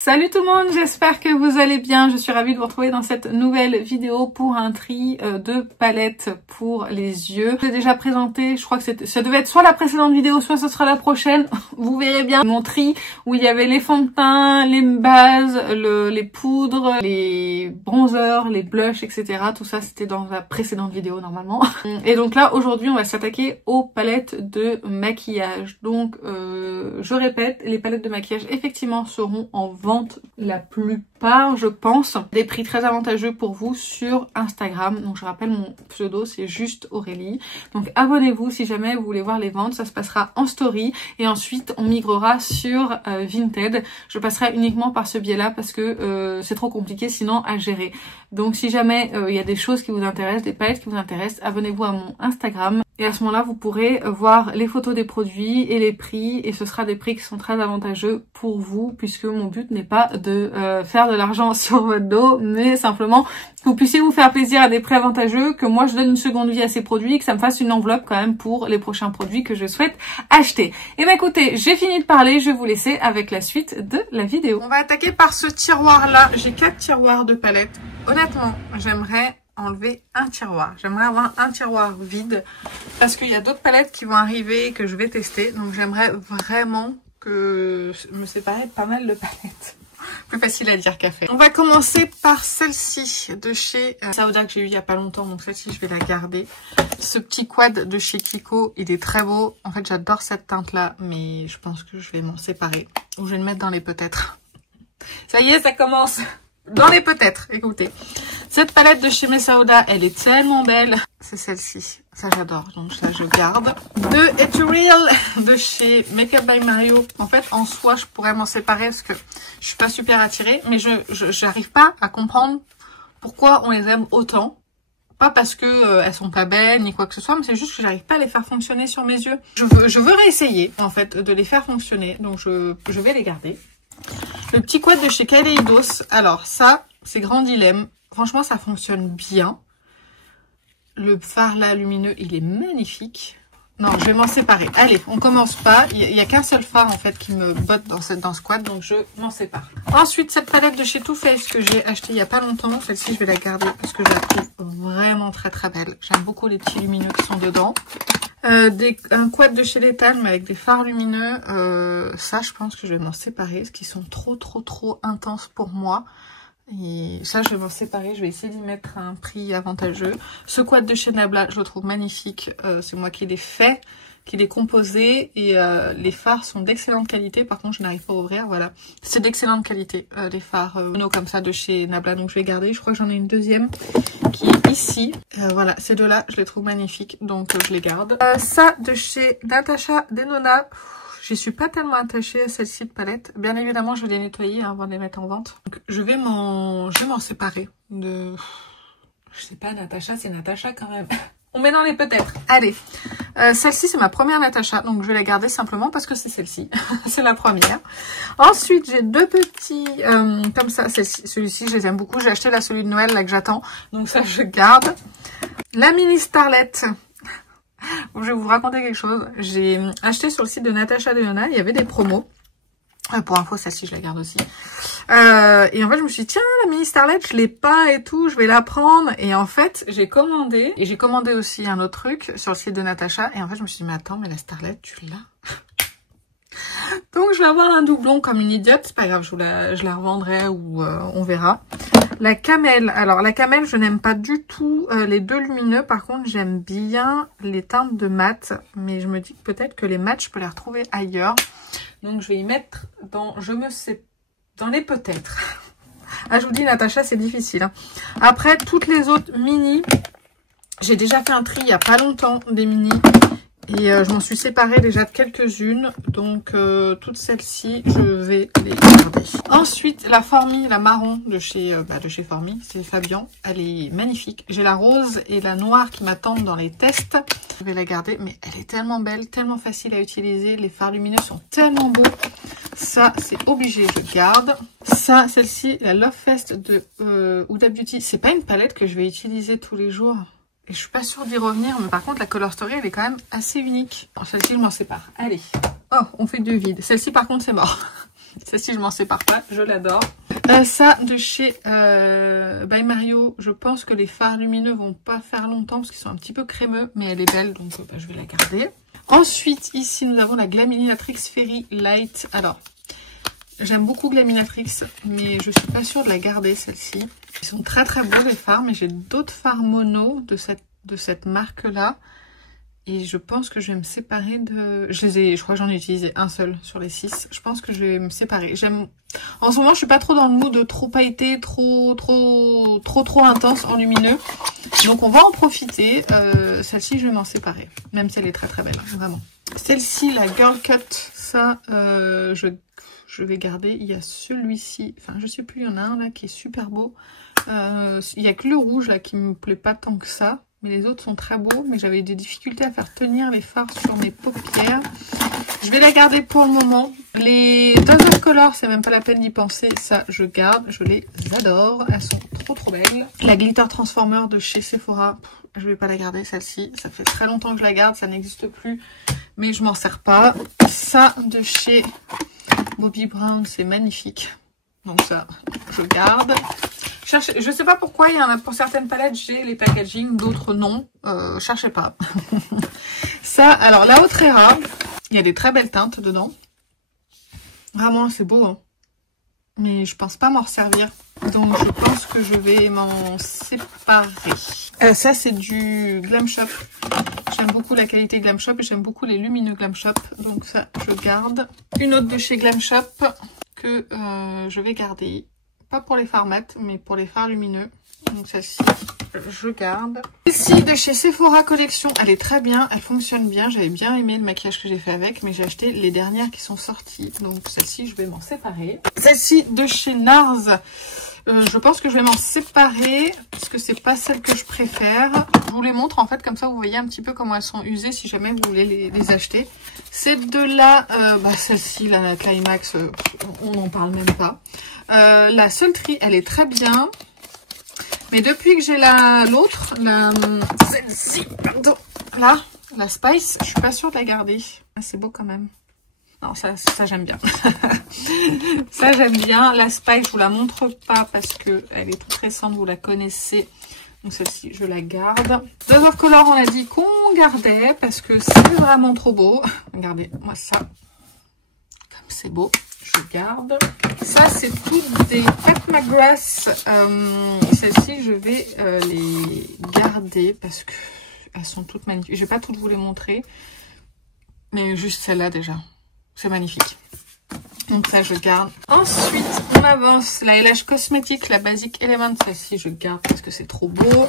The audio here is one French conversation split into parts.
Salut tout le monde, j'espère que vous allez bien. Je suis ravie de vous retrouver dans cette nouvelle vidéo pour un tri de palettes pour les yeux. J'ai déjà présenté, je crois que ça devait être soit la précédente vidéo, soit ce sera la prochaine. Vous verrez bien mon tri où il y avait les fonds de teint, les bases, les poudres, les bronzers, les blushs, etc. Tout ça c'était dans la précédente vidéo normalement. Et donc là aujourd'hui on va s'attaquer aux palettes de maquillage. Donc je répète, les palettes de maquillage effectivement seront en vente la plupart, je pense, des prix très avantageux pour vous sur Instagram. Donc je rappelle mon pseudo, c'est juste Aurélie. Donc abonnez-vous si jamais vous voulez voir les ventes, ça se passera en story et ensuite on migrera sur Vinted. Je passerai uniquement par ce biais-là parce que c'est trop compliqué sinon à gérer. Donc si jamais il y a des choses qui vous intéressent, des palettes qui vous intéressent, abonnez-vous à mon Instagram. Et à ce moment-là, vous pourrez voir les photos des produits et les prix. Et ce sera des prix qui sont très avantageux pour vous, puisque mon but n'est pas de faire de l'argent sur votre dos, mais simplement que vous puissiez vous faire plaisir à des prix avantageux, que moi je donne une seconde vie à ces produits et que ça me fasse une enveloppe quand même pour les prochains produits que je souhaite acheter. Et bien écoutez, j'ai fini de parler, je vais vous laisser avec la suite de la vidéo. On va attaquer par ce tiroir-là. J'ai 4 tiroirs de palettes. Honnêtement, j'aimerais enlever un tiroir. J'aimerais avoir un tiroir vide parce qu'il y a d'autres palettes qui vont arriver que je vais tester. Donc j'aimerais vraiment que me séparer de pas mal de palettes. Plus facile à dire qu'à faire. On va commencer par celle-ci de chez Sauda que j'ai eu il y a pas longtemps. Donc celle-ci je vais la garder. Ce petit quad de chez Kiko, il est très beau. En fait j'adore cette teinte là, mais je pense que je vais m'en séparer. Ou je vais le mettre dans les peut-être. Ça y est, ça commence. Dans les peut-être, écoutez. Cette palette de chez Sauda, elle est tellement belle. C'est celle-ci. Ça, j'adore. Donc, ça, je garde. De Ethereal de chez Makeup by Mario. En fait, en soi, je pourrais m'en séparer parce que je suis pas super attirée. Mais j'arrive pas à comprendre pourquoi on les aime autant. Pas parce que elles sont pas belles ni quoi que ce soit, mais c'est juste que j'arrive pas à les faire fonctionner sur mes yeux. Je veux réessayer, en fait, de les faire fonctionner. Donc, je vais les garder. Le petit quad de chez Kaleidos. Alors ça, c'est grand dilemme. Franchement, ça fonctionne bien. Le phare là, lumineux, il est magnifique. Non, je vais m'en séparer. Allez, on commence pas. Il n'y a qu'un seul phare en fait qui me botte dans ce quad, donc je m'en sépare. Ensuite, cette palette de chez Too Faced que j'ai achetée il n'y a pas longtemps. Celle-ci, je vais la garder parce que je la trouve vraiment très très belle. J'aime beaucoup les petits lumineux qui sont dedans. Un quad de chez Lethal mais avec des fards lumineux, ça je pense que je vais m'en séparer parce qu'ils sont trop intenses pour moi et ça je vais m'en séparer. Je vais essayer d'y mettre un prix avantageux. Ce quad de chez Nabla je le trouve magnifique, c'est moi qui l'ai fait, qui l'ai composé et les fards sont d'excellente qualité. Par contre je n'arrive pas à ouvrir, voilà, c'est d'excellente qualité les fards comme ça de chez Nabla, donc je vais garder. Je crois que j'en ai une deuxième qui est ici. Voilà, ces deux-là, je les trouve magnifiques, donc je les garde. Ça, de chez Natasha Denona, j'y suis pas tellement attachée à celle-ci de palette. Bien évidemment, je vais les nettoyer avant de les mettre en vente. Donc, je vais m'en séparer de... Je sais pas, Natasha, c'est Natasha quand même. On met dans les peut-être. Allez, celle-ci, c'est ma première Natasha, donc je vais la garder simplement parce que c'est celle-ci. C'est la première. Ensuite, j'ai deux petits, comme ça. Celui-ci, je les aime beaucoup. J'ai acheté celui de Noël, là, que j'attends. Donc ça, je garde. La mini Starlet. Je vais vous raconter quelque chose. J'ai acheté sur le site de Natasha Denona. Il y avait des promos. Pour info, celle-ci, je la garde aussi. Et en fait, je me suis dit, tiens, la mini Starlet, je l'ai pas et tout, je vais la prendre. Et en fait, j'ai commandé. Et j'ai commandé aussi un autre truc sur le site de Natasha. Et en fait, je me suis dit, mais attends, mais la Starlet, tu l'as? Donc, je vais avoir un doublon comme une idiote. C'est pas grave, je la revendrai ou on verra. La Camel. Alors, la Camel, je n'aime pas du tout les deux lumineux. Par contre, j'aime bien les teintes de mat. Mais je me dis que peut-être que les mat, je peux les retrouver ailleurs. Donc, je vais y mettre dans les peut-être. Ah, je vous dis, Natasha, c'est difficile. Hein. Après, toutes les autres mini, j'ai déjà fait un tri il n'y a pas longtemps des mini. Et je m'en suis séparée déjà de quelques-unes. Donc, toutes celles-ci, je vais les garder. Ensuite, la Formi, la marron de chez Formi, c'est Fabian. Elle est magnifique. J'ai la rose et la noire qui m'attendent dans les tests. Je vais la garder, mais elle est tellement belle, tellement facile à utiliser. Les fards lumineux sont tellement beaux. Ça, c'est obligé, je garde. Ça, celle-ci, la Love Fest de Huda Beauty. C'est pas une palette que je vais utiliser tous les jours. Et je suis pas sûre d'y revenir, mais par contre, la Color Story, elle est quand même assez unique. Celle-ci, je m'en sépare. Allez. Oh, on fait deux vides. Celle-ci, par contre, c'est mort. Celle-ci, je m'en sépare pas, je l'adore. Ça, de chez By Mario, je pense que les fards lumineux vont pas faire longtemps parce qu'ils sont un petit peu crémeux, mais elle est belle, donc je vais la garder. Ensuite, ici, nous avons la Glaminatrix Fairy Light. Alors, j'aime beaucoup Glaminatrix, mais je suis pas sûre de la garder, celle-ci. Ils sont très très beaux, les fards, mais j'ai d'autres fards mono de cette marque-là. Et je pense que je vais me séparer de... je crois que j'en ai utilisé un seul sur les 6. Je pense que je vais me séparer. En ce moment, je suis pas trop dans le mood de trop pailleté, trop intense en lumineux. Donc, on va en profiter. Celle-ci, je vais m'en séparer. Même si elle est très très belle, hein, vraiment. Celle-ci, la Girl Cut, ça, je vais garder. Il y a celui-ci, enfin, je sais plus, il y en a un là qui est super beau. Il y a que le rouge là qui me plaît pas tant que ça. Mais les autres sont très beaux, mais j'avais des difficultés à faire tenir les fards sur mes paupières. Je vais la garder pour le moment. Les Dose of Color, c'est même pas la peine d'y penser. Ça, je garde. Je les adore. Elles sont trop belles. La Glitter Transformer de chez Sephora, je vais pas la garder, celle-ci. Ça fait très longtemps que je la garde. Ça n'existe plus, mais je m'en sers pas. Ça, de chez Bobbi Brown, c'est magnifique. Donc ça, je garde. Je sais pas pourquoi, il y en a pour certaines palettes, j'ai les packaging, d'autres non. Cherchez pas. Ça, alors la Outrera, il y a des très belles teintes dedans. Vraiment, c'est beau, hein. Mais je pense pas m'en resservir. Donc je pense que je vais m'en séparer. Ça, c'est du Glam Shop. J'aime beaucoup la qualité Glam Shop et j'aime beaucoup les lumineux Glam Shop. Donc ça, je garde. Une autre de chez Glam Shop que je vais garder. Pas pour les fards mat, mais pour les fards lumineux. Donc celle-ci, je garde. Celle-ci de chez Sephora Collection, elle est très bien, elle fonctionne bien. J'avais bien aimé le maquillage que j'ai fait avec, mais j'ai acheté les dernières qui sont sorties. Donc celle-ci, je vais m'en séparer. Celle-ci de chez NARS, je pense que je vais m'en séparer parce que c'est pas celle que je préfère. Je vous les montre en fait, comme ça vous voyez un petit peu comment elles sont usées si jamais vous voulez les acheter. C'est de la, celle-ci, la Climax, on n'en parle même pas. La Sultry, elle est très bien. Mais depuis que j'ai l'autre, celle-ci, pardon, là, la Spice, je suis pas sûre de la garder. Ah, c'est beau quand même. Non, ça j'aime bien. Ça j'aime bien. La Spice, je vous la montre pas parce que elle est toute récente, vous la connaissez. Donc celle-ci, je la garde. Dose of Color, on a dit qu'on gardait parce que c'est vraiment trop beau. Regardez, moi ça, comme c'est beau, je garde. Ça, c'est toutes des Pat McGrath. Celles-ci, je vais les garder parce que elles sont toutes magnifiques. Je vais pas toutes vous les montrer, mais juste celle-là déjà. C'est magnifique. Donc ça, je garde. Ensuite, on avance. La LH Cosmetics, la Basic Element. Celle-ci, je garde parce que c'est trop beau.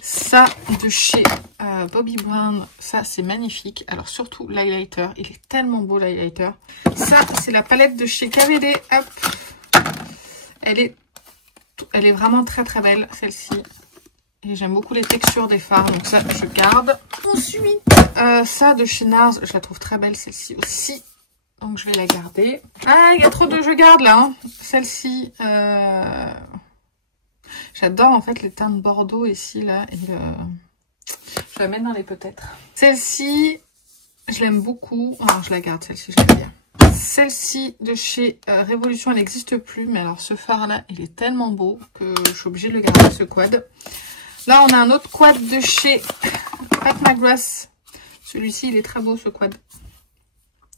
Ça, de chez Bobbi Brown. Ça, c'est magnifique. Alors, surtout l'highlighter. Il est tellement beau, l'highlighter. Ça, c'est la palette de chez KVD. Hop. Elle est vraiment très, très belle, celle-ci. Et j'aime beaucoup les textures des fards. Donc ça, je garde. Ensuite, ça, de chez NARS. Je la trouve très belle, celle-ci aussi. Donc, je vais la garder. Ah, il y a trop de je garde, là. Hein. Celle-ci, j'adore, en fait, les teintes Bordeaux, ici, là. Et je la mets dans les peut-être. Celle-ci, je l'aime beaucoup. Alors, je la garde, celle-ci, j'aime bien. Celle-ci, de chez Révolution, elle n'existe plus. Mais alors, ce phare-là, il est tellement beau que je suis obligée de le garder, ce quad. Là, on a un autre quad de chez Pat McGrath. Celui-ci, il est très beau, ce quad.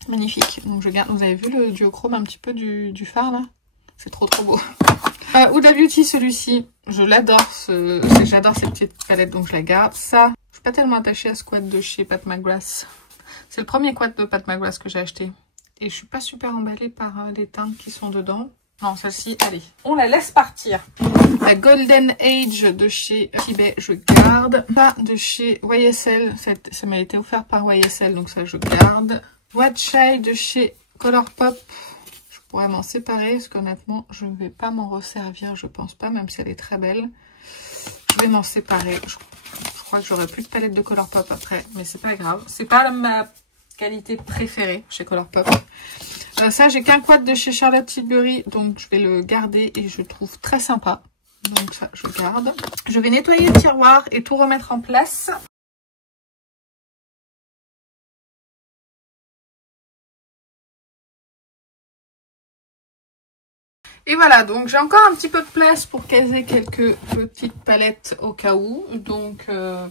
Magnifique. Donc je garde. Vous avez vu le duochrome un petit peu du phare là? C'est trop beau. Huda Beauty, celui-ci, je l'adore. J'adore cette petite palette, donc je la garde. Ça, je suis pas tellement attachée à ce quad de chez Pat McGrath. C'est le premier quad de Pat McGrath que j'ai acheté. Et je suis pas super emballée par les teintes qui sont dedans. Non, celle-ci, allez, on la laisse partir. La Golden Age de chez Tibet, je garde. Ça, de chez YSL, ça m'a été offert par YSL, donc ça, je garde. Watch Eye de chez Colourpop, je pourrais m'en séparer parce qu'honnêtement, je ne vais pas m'en resservir, je pense pas, même si elle est très belle. Je vais m'en séparer. Je crois que j'aurai plus de palette de Colourpop après, mais c'est pas grave. C'est pas ma qualité préférée chez Colourpop. Ça, j'ai qu'un quad de chez Charlotte Tilbury, donc je vais le garder et je le trouve très sympa. Donc ça, je garde. Je vais nettoyer le tiroir et tout remettre en place. Et voilà, donc j'ai encore un petit peu de place pour caser quelques petites palettes au cas où. Donc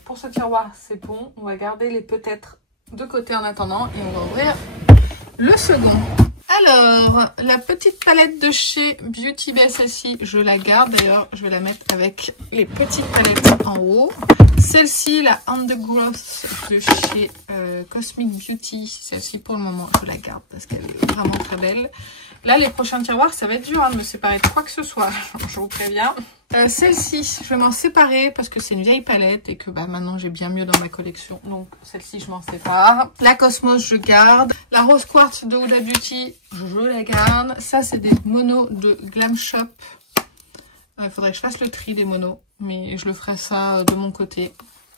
pour ce tiroir, c'est bon. On va garder les peut-être de côté en attendant et on va ouvrir le second. Alors, la petite palette de chez Beauty Bay, celle-ci, je la garde. D'ailleurs, je vais la mettre avec les petites palettes en haut. Celle-ci, la Undergrowth de chez Cosmic Beauty. Celle-ci, pour le moment, je la garde parce qu'elle est vraiment très belle. Là, les prochains tiroirs, ça va être dur de me séparer de quoi que ce soit. Je vous préviens. Celle-ci, je vais m'en séparer parce que c'est une vieille palette et que maintenant, j'ai bien mieux dans ma collection. Donc, celle-ci, je m'en sépare. La Cosmos, je garde. La Rose Quartz de Huda Beauty, je la garde. Ça, c'est des monos de Glam Shop. Il faudrait que je fasse le tri des monos, mais je le ferai ça de mon côté.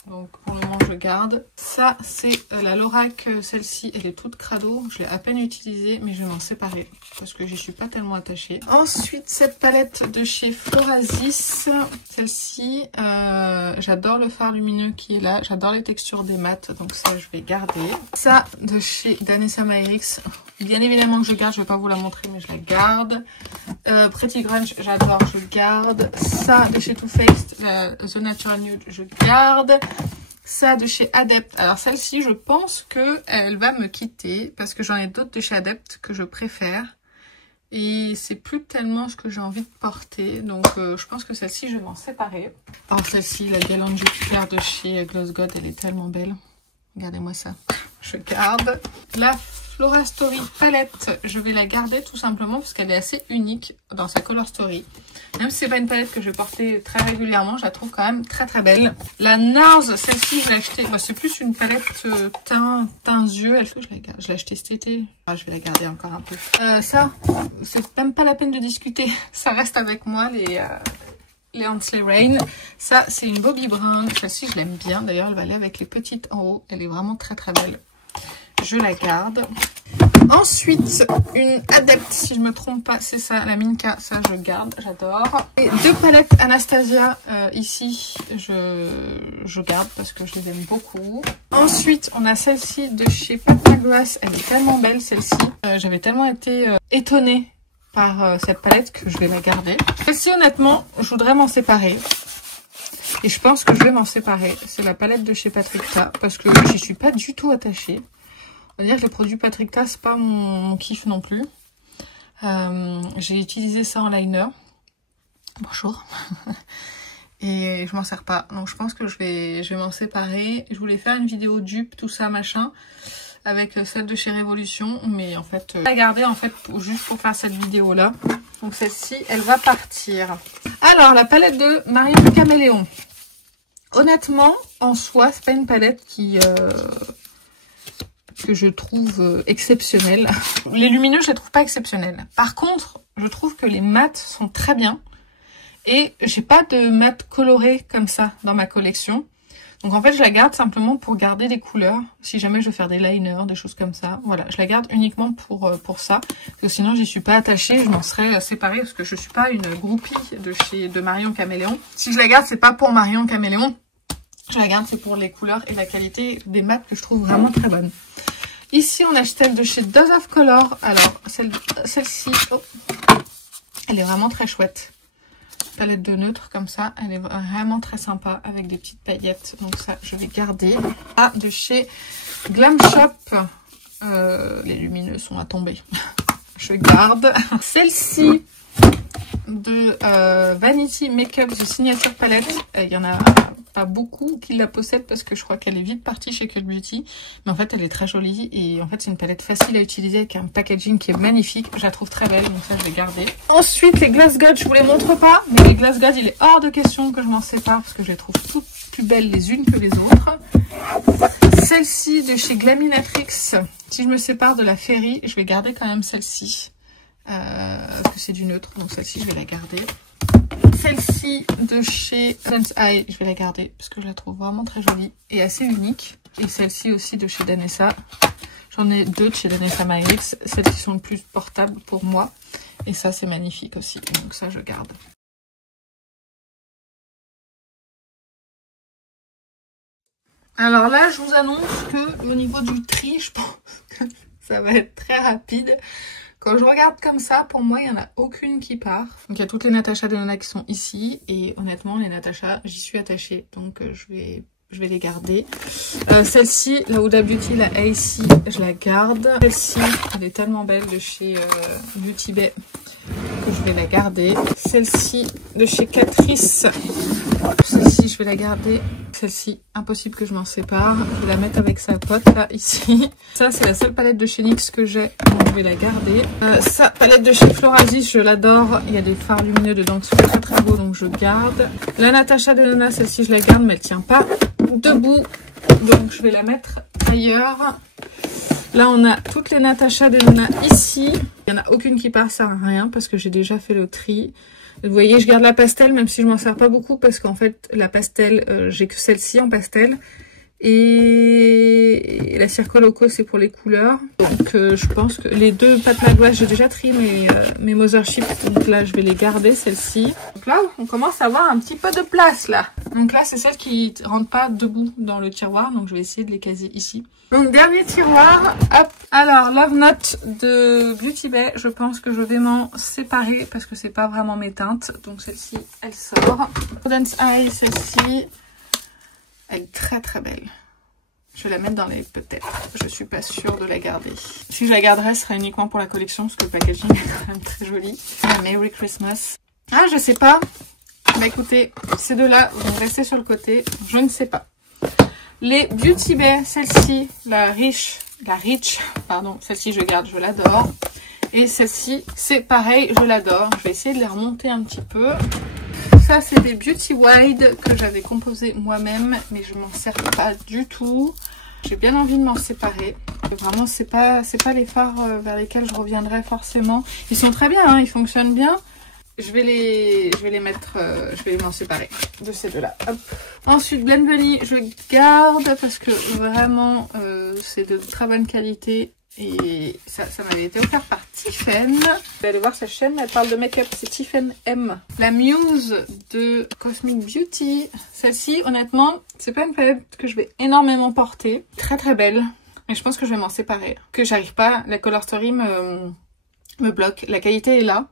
Donc pour le moment je garde. Ça c'est la Lorac, celle-ci elle est toute crado. Je l'ai à peine utilisée mais je vais m'en séparer parce que j'y suis pas tellement attachée. Ensuite cette palette de chez Florasis. Celle-ci, j'adore le fard lumineux qui est là. J'adore les textures des mats donc ça je vais garder. Ça de chez Danessa Myricks. Bien évidemment que je garde, je vais pas vous la montrer mais je la garde. Pretty Grunge, j'adore, je garde. Ça de chez Too Faced, The Natural Nude, je garde. Ça de chez Adept, alors celle-ci je pense que elle va me quitter parce que j'en ai d'autres de chez Adept que je préfère. Et c'est plus tellement ce que j'ai envie de porter. Donc je pense que celle-ci je vais m'en séparer. Alors celle-ci, la Galant Jupiter de chez Gloss God, elle est tellement belle. Regardez-moi ça. Je garde. La Flora Story palette, je vais la garder tout simplement parce qu'elle est assez unique dans sa color story. Même si c'est pas une palette que je vais porter très régulièrement, je la trouve quand même très très belle. La NARS, celle-ci je l'ai achetée, c'est plus une palette teint yeux. Est-ce que je la garde? Je l'ai achetée cet été. Ah, je vais la garder encore un peu. Ça, c'est même pas la peine de discuter. Ça reste avec moi les Hansley Rain. Ça, c'est une Bobbi Brown. Celle-ci, je l'aime bien. D'ailleurs, elle va aller avec les petites en haut. Elle est vraiment très très belle. Je la garde. Ensuite, une Adept, si je me trompe pas, c'est ça, la Minka, ça je garde, j'adore. Et deux palettes Anastasia, ici, je garde parce que je les aime beaucoup. Ensuite, on a celle-ci de chez Pat McGrath, elle est tellement belle celle-ci. J'avais tellement été étonnée par cette palette que je vais la garder. Celle-ci, honnêtement, je voudrais m'en séparer. Et je pense que je vais m'en séparer. C'est la palette de chez Patrickta parce que j'y suis pas du tout attachée. On va dire que les produits Patrickta, c'est pas mon kiff non plus. J'ai utilisé ça en liner. Bonjour. Et je m'en sers pas. Donc je pense que je vais m'en séparer. Je voulais faire une vidéo dupe, tout ça, machin, avec celle de chez Révolution. Mais en fait, je vais la garder en fait juste pour faire cette vidéo-là. Donc celle-ci, elle va partir. Alors, la palette de Marion Caméléon. Honnêtement, en soi, c'est pas une palette que je trouve exceptionnelle. Les lumineux, je les trouve pas exceptionnels. Par contre, je trouve que les mats sont très bien. Et j'ai pas de mat coloré comme ça dans ma collection. Donc en fait, je la garde simplement pour garder des couleurs. Si jamais je veux faire des liners, des choses comme ça. Voilà, je la garde uniquement pour ça. Parce que sinon, j'y suis pas attachée. Je m'en serais séparée parce que je suis pas une groupie de Marion Caméléon. Si je la garde, c'est pas pour Marion Caméléon. Je la garde, c'est pour les couleurs et la qualité des mats que je trouve vraiment très bonne. Ici, on a celle de chez Dose of Color. Alors, celle-ci, elle est vraiment très chouette. Palette de neutre comme ça. Elle est vraiment très sympa avec des petites paillettes. Donc ça, je vais garder. Ah, de chez Glam Shop. Les lumineux sont à tomber. Je garde. Celle-ci de Vanity Makeup The Signature Palette. Il y en a pas beaucoup qui la possèdent parce que je crois qu'elle est vite partie chez Cult Beauty. Mais en fait, elle est très jolie et en fait, c'est une palette facile à utiliser avec un packaging qui est magnifique. Je la trouve très belle, donc ça, je vais garder. Ensuite, les Gloss God, je vous les montre pas. Mais les Gloss God, il est hors de question que je m'en sépare parce que je les trouve toutes plus belles les unes que les autres. Celle-ci de chez Glaminatrix. Si je me sépare de la Fairy, je vais garder quand même celle-ci. Parce que c'est du neutre, donc celle-ci, je vais la garder. Celle-ci de chez Sense Eye, je vais la garder parce que je la trouve vraiment très jolie et assez unique. Et celle-ci aussi de chez Danessa. J'en ai deux de chez Danessa Myricks, celles qui sont le plus portables pour moi. Et ça, c'est magnifique aussi. Donc ça, je garde. Alors là, je vous annonce que au niveau du tri, je pense que ça va être très rapide. Quand je regarde comme ça, pour moi, il n'y en a aucune qui part. Donc il y a toutes les Natasha Denona qui sont ici. Et honnêtement, les Natasha, j'y suis attachée. Donc je vais les garder. Celle-ci, la Huda Beauty, la AC, je la garde. Celle-ci, elle est tellement belle de chez Beauty Bay que je vais la garder. Celle-ci de chez Catrice, celle-ci je vais la garder. Celle-ci, impossible que je m'en sépare. Je vais la mettre avec sa pote là, ici. Ça, c'est la seule palette de chez NYX que j'ai, donc je vais la garder. Ça, palette de chez Florasis, je l'adore. Il y a des fards lumineux dedans qui sont très très beaux, donc je garde. La Natasha Denona, celle-ci je la garde, mais elle tient pas debout, donc je vais la mettre ailleurs. Là, on a toutes les Natasha Denona ici. Il n'y en a aucune qui part, ça sert à rien parce que j'ai déjà fait le tri. Vous voyez, je garde la pastel, même si je m'en sers pas beaucoup parce qu'en fait, la pastel, j'ai que celle-ci en pastel. Et la Circoloco, c'est pour les couleurs. Donc, je pense que les deux Pat McGrath, j'ai déjà trié mes Mothership. Donc là, je vais les garder, celle-ci. Donc là, on commence à avoir un petit peu de place, là. Donc là, c'est celle qui ne rentre pas debout dans le tiroir. Donc, je vais essayer de les caser ici. Donc, dernier tiroir. Hop. Alors, Love Note de Beauty Bay. Je pense que je vais m'en séparer parce que c'est pas vraiment mes teintes. Donc, celle-ci, elle sort. Prudence Eye, celle-ci. Elle est très très belle. Je vais la mettre dans les peut-être. Je suis pas sûre de la garder. Si je la garderais, ce serait uniquement pour la collection parce que le packaging est quand même très joli. Merry Christmas. Ah, je sais pas. Bah écoutez, ces deux-là vont rester sur le côté. Je ne sais pas. Les Beauty Bay, celle-ci, la Rich, pardon, celle-ci je garde, je l'adore. Et celle-ci, c'est pareil, je l'adore. Je vais essayer de les remonter un petit peu. Ça, c'est des Beauty Wide que j'avais composé moi-même, mais je m'en sers pas du tout. J'ai bien envie de m'en séparer. Vraiment, c'est pas les fards vers lesquels je reviendrai forcément. Ils sont très bien, hein, ils fonctionnent bien. Je vais les mettre, je vais m'en séparer de ces deux-là. Ensuite, Blend Bunny, je garde parce que vraiment, c'est de très bonne qualité. Et ça m'avait été offert par Tiffen. Vous allez aller voir sa chaîne, elle parle de make-up, c'est Tiffen M. La Muse de Cosmic Beauty. Celle-ci, honnêtement, c'est pas une palette que je vais énormément porter. Très très belle, mais je pense que je vais m'en séparer. Que j'arrive pas, la Color Story me bloque. La qualité est là,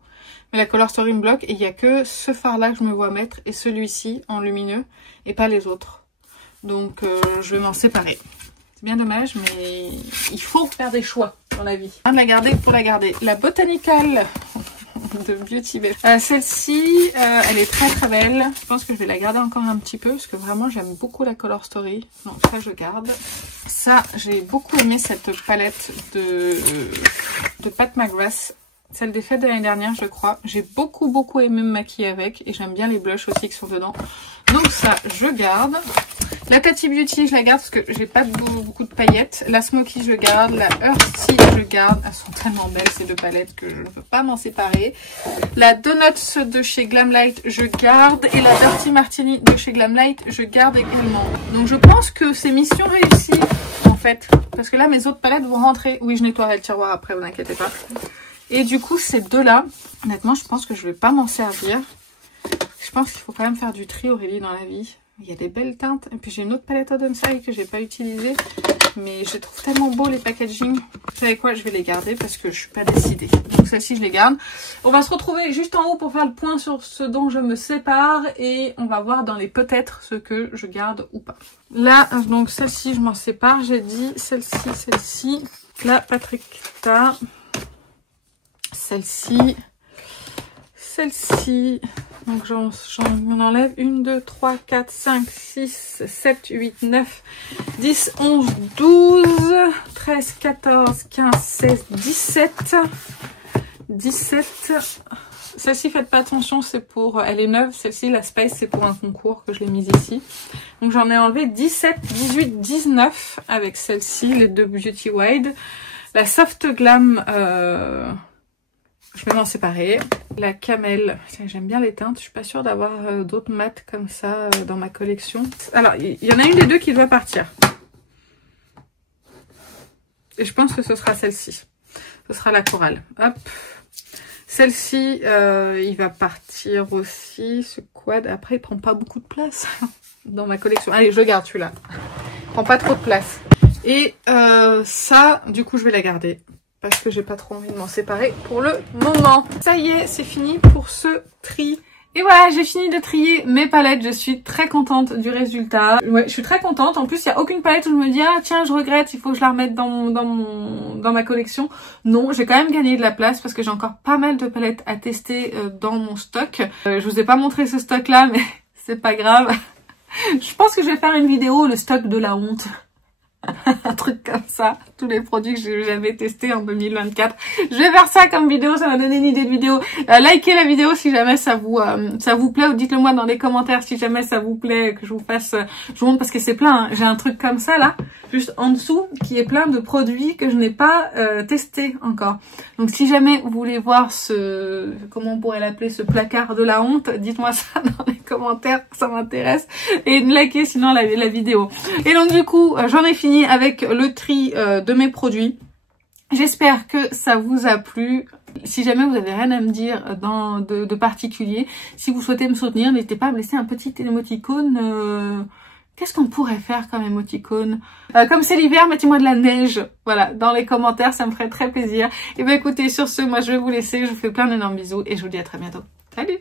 mais la Color Story me bloque. Et il n'y a que ce fard-là que je me vois mettre et celui-ci en lumineux et pas les autres. Donc je vais m'en séparer. Bien dommage, mais il faut faire des choix dans la vie. De la garder pour la garder. La Botanical de Beauty Bay. Celle-ci, elle est très très belle. Je pense que je vais la garder encore un petit peu parce que vraiment j'aime beaucoup la Color Story. Donc ça je garde. Ça, j'ai beaucoup aimé cette palette de Pat McGrath. Celle des fêtes de l'année dernière, je crois. J'ai beaucoup aimé me maquiller avec. Et j'aime bien les blushs aussi qui sont dedans. Donc ça, je garde. La Tati Beauty, je la garde parce que j'ai pas beaucoup de paillettes. La Smoky, je garde. La Earthy, je garde. Elles sont tellement belles ces deux palettes que je ne peux pas m'en séparer. La Donuts de chez Glamlight, je garde. Et la Dirty Martini de chez Glamlight, je garde également. Donc je pense que c'est mission réussie en fait. Parce que là, mes autres palettes vont rentrer. Oui, je nettoierai le tiroir après, vous inquiétez pas. Et du coup, ces deux-là, honnêtement, je pense que je vais pas m'en servir. Je pense qu'il faut quand même faire du tri, Aurélie, dans la vie. Il y a des belles teintes. Et puis j'ai une autre palette Odensai que j'ai pas utilisée. Mais je trouve tellement beau les packaging. Vous savez quoi, je vais les garder parce que je suis pas décidée. Donc celle-ci, je les garde. On va se retrouver juste en haut pour faire le point sur ce dont je me sépare. Et on va voir dans les peut-être ce que je garde ou pas. Là, donc celle-ci, je m'en sépare. J'ai dit celle-ci. La Patrickta. Celle-ci. Donc j'en enlève 1, 2, 3, 4, 5, 6, 7, 8, 9, 10, 11, 12, 13, 14, 15, 16, 17. Celle-ci, faites pas attention, c'est pour... Elle est neuve, celle-ci, la Space, c'est pour un concours que je l'ai mise ici. Donc j'en ai enlevé 17, 18, 19 avec celle-ci, les deux Beauty Wide. La Soft Glam... je vais m'en séparer. La Camel, j'aime bien les teintes. Je suis pas sûre d'avoir d'autres mats comme ça dans ma collection. Alors, il y en a une des deux qui doit partir. Et je pense que ce sera celle-ci. Ce sera la Corail. Hop. Celle-ci, il va partir aussi. Ce quad, après, il prend pas beaucoup de place dans ma collection. Allez, je garde celui-là. Il prend pas trop de place. Et ça, du coup, je vais la garder. parce que j'ai pas trop envie de m'en séparer pour le moment. Ça y est, c'est fini pour ce tri. Et voilà, j'ai fini de trier mes palettes, je suis très contente du résultat. Ouais, je suis très contente. En plus, il n'y a aucune palette où je me dis « Ah tiens, je regrette, il faut que je la remette dans ma collection ». Non, j'ai quand même gagné de la place parce que j'ai encore pas mal de palettes à tester dans mon stock. Je vous ai pas montré ce stock-là, mais c'est pas grave. Je pense que je vais faire une vidéo, le stock de la honte. Un truc comme ça, tous les produits que j'ai jamais testés en 2024. Je vais faire ça comme vidéo, ça m'a donné une idée de vidéo. Likez la vidéo si jamais ça vous plaît, ou dites-le moi dans les commentaires si jamais ça vous plaît que je vous fasse, je vous montre parce que c'est plein, hein. J'ai un truc comme ça là, juste en dessous, qui est plein de produits que je n'ai pas testé encore. Donc si jamais vous voulez voir ce, comment on pourrait l'appeler, ce placard de la honte, dites-moi ça dans les commentaires, ça m'intéresse. Et likez sinon la vidéo. Et donc du coup, j'en ai fini avec le tri de mes produits. J'espère que ça vous a plu. Si jamais vous avez rien à me dire de particulier, si vous souhaitez me soutenir, n'hésitez pas à me laisser un petit émoticône. Qu'est-ce qu'on pourrait faire comme émoticône? Comme c'est l'hiver, mettez-moi de la neige. Voilà, dans les commentaires, ça me ferait très plaisir. Et ben écoutez, sur ce, moi je vais vous laisser. Je vous fais plein d'énormes bisous et je vous dis à très bientôt. Salut!